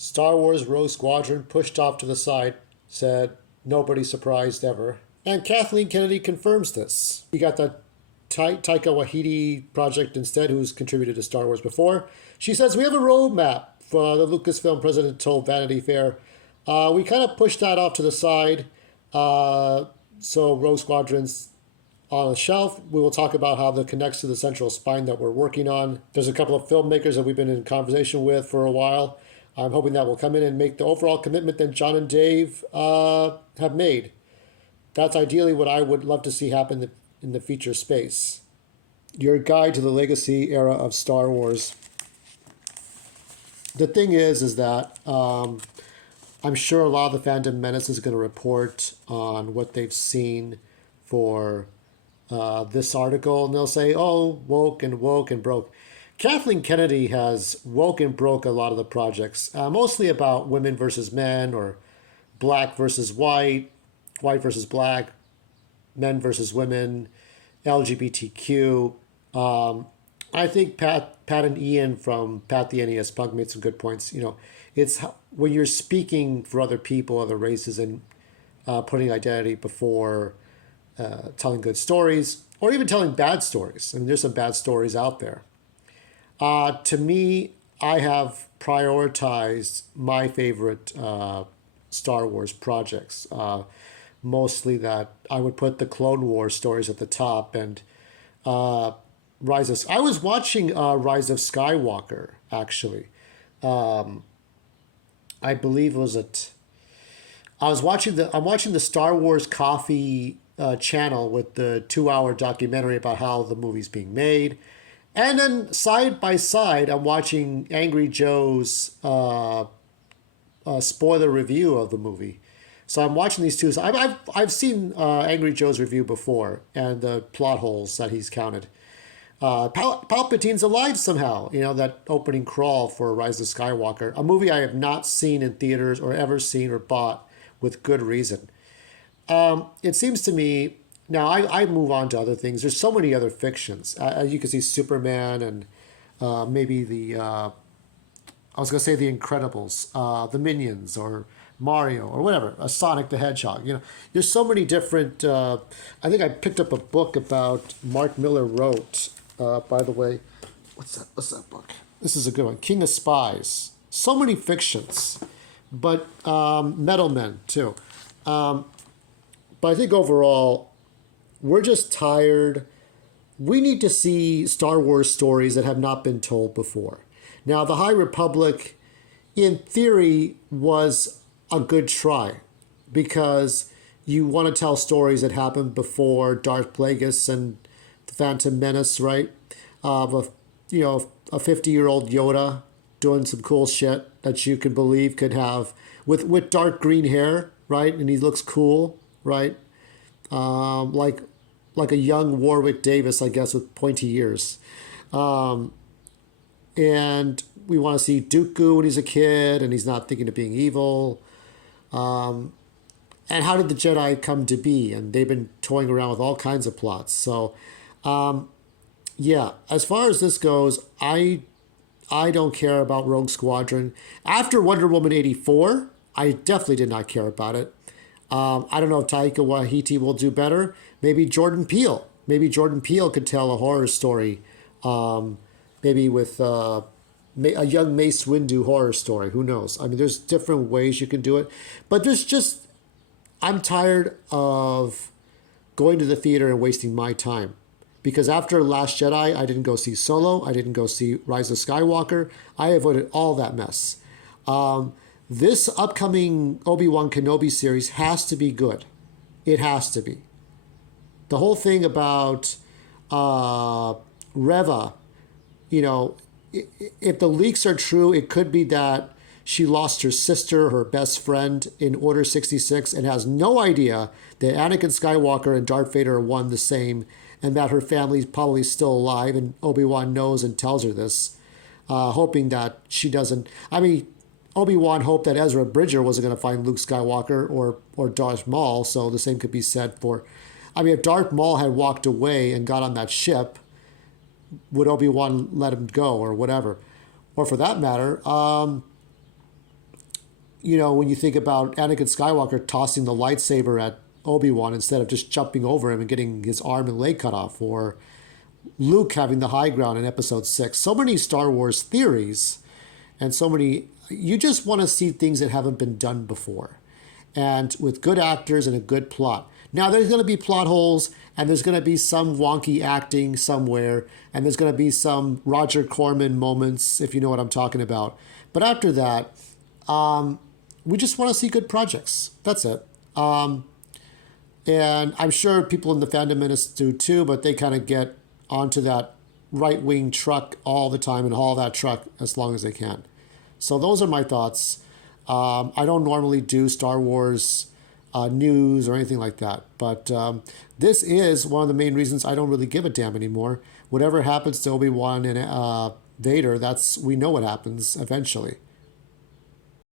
Star Wars Rogue Squadron pushed off to the side, said, nobody surprised ever. And Kathleen Kennedy confirms this. You got the Taika Waititi project instead, who's contributed to Star Wars before. She says, we have a roadmap. The Lucasfilm president told Vanity Fair. We kind of pushed that off to the side. So Rogue Squadron's on a shelf. We will talk about how that connects to the central spine that we're working on. There's a couple of filmmakers that we've been in conversation with for a while. I'm hoping that will come in and make the overall commitment that John and Dave have made. That's ideally what I would love to see happen in the feature space. Your guide to the legacy era of Star Wars. The thing is that I'm sure a lot of the Phantom Menace is going to report on what they've seen for this article, and they'll say, oh, woke and broke. Kathleen Kennedy has woke and broke a lot of the projects, mostly about women versus men, or black versus white versus black, men versus women, LGBTQ. I think Pat and Ian from Pat the NES Punk made some good points. You know, it's when you're speaking for other people, other races, and putting identity before telling good stories, or even telling bad stories. I mean, there's some bad stories out there. To me, I have prioritized my favorite Star Wars projects. Mostly that I would put the Clone Wars stories at the top, and I was watching Rise of Skywalker, actually. I believe it was I'm watching the Star Wars Coffee channel with the 2-hour documentary about how the movie's being made. And then side by side, I'm watching Angry Joe's spoiler review of the movie. So I'm watching these two. So I've seen Angry Joe's review before, and the plot holes that he's counted. Palpatine's alive somehow. You know, that opening crawl for Rise of Skywalker, a movie I have not seen in theaters or ever seen or bought with good reason. It seems to me, now I move on to other things. There's so many other fictions. You can see Superman and maybe I was going to say The Incredibles, The Minions, or Mario, or whatever, Sonic the Hedgehog. You know, there's so many different. I think I picked up a book about Mark Miller wrote. By the way, what's that book? This is a good one. King of Spies. So many fictions, but Metal Men too. But I think overall, we're just tired. We need to see Star Wars stories that have not been told before. Now, the High Republic, in theory, was a good try, because you want to tell stories that happened before Darth Plagueis and the Phantom Menace, right? A 50-year-old Yoda doing some cool shit that you can believe could have with dark green hair, right? And he looks cool, right? Like a young Warwick Davis, I guess, with pointy ears. And we want to see Dooku when he's a kid and he's not thinking of being evil. And how did the Jedi come to be? And they've been toying around with all kinds of plots. So, yeah, as far as this goes, I don't care about Rogue Squadron. After Wonder Woman 84, I definitely did not care about it. I don't know if Taika Waititi will do better. Maybe Jordan Peele. Maybe Jordan Peele could tell a horror story. Maybe with a young Mace Windu horror story. Who knows? I mean, there's different ways you can do it. But I'm tired of going to the theater and wasting my time. Because after Last Jedi, I didn't go see Solo. I didn't go see Rise of Skywalker. I avoided all that mess. This upcoming Obi-Wan Kenobi series has to be good. It has to be. The whole thing about Reva, you know, if the leaks are true, it could be that she lost her sister, her best friend, in Order 66, and has no idea that Anakin Skywalker and Darth Vader are one the same, and that her family's probably still alive, and Obi-Wan knows and tells her this, hoping that she doesn't. I mean, Obi-Wan hoped that Ezra Bridger wasn't going to find Luke Skywalker or Darth Maul, so the same could be said for. I mean, if Darth Maul had walked away and got on that ship, would Obi-Wan let him go or whatever? Or for that matter, when you think about Anakin Skywalker tossing the lightsaber at Obi-Wan instead of just jumping over him and getting his arm and leg cut off, or Luke having the high ground in Episode 6. So many Star Wars theories, and so many, you just want to see things that haven't been done before. And with good actors and a good plot. Now, there's going to be plot holes, and there's going to be some wonky acting somewhere, and there's going to be some Roger Corman moments, if you know what I'm talking about. But after that, we just want to see good projects. That's it. And I'm sure people in the fandom ministry do too, but they kind of get onto that right-wing truck all the time and haul that truck as long as they can. So those are my thoughts. I don't normally do Star Wars news or anything like that, but this is one of the main reasons I don't really give a damn anymore. Whatever happens to Obi-Wan and Vader, we know what happens eventually.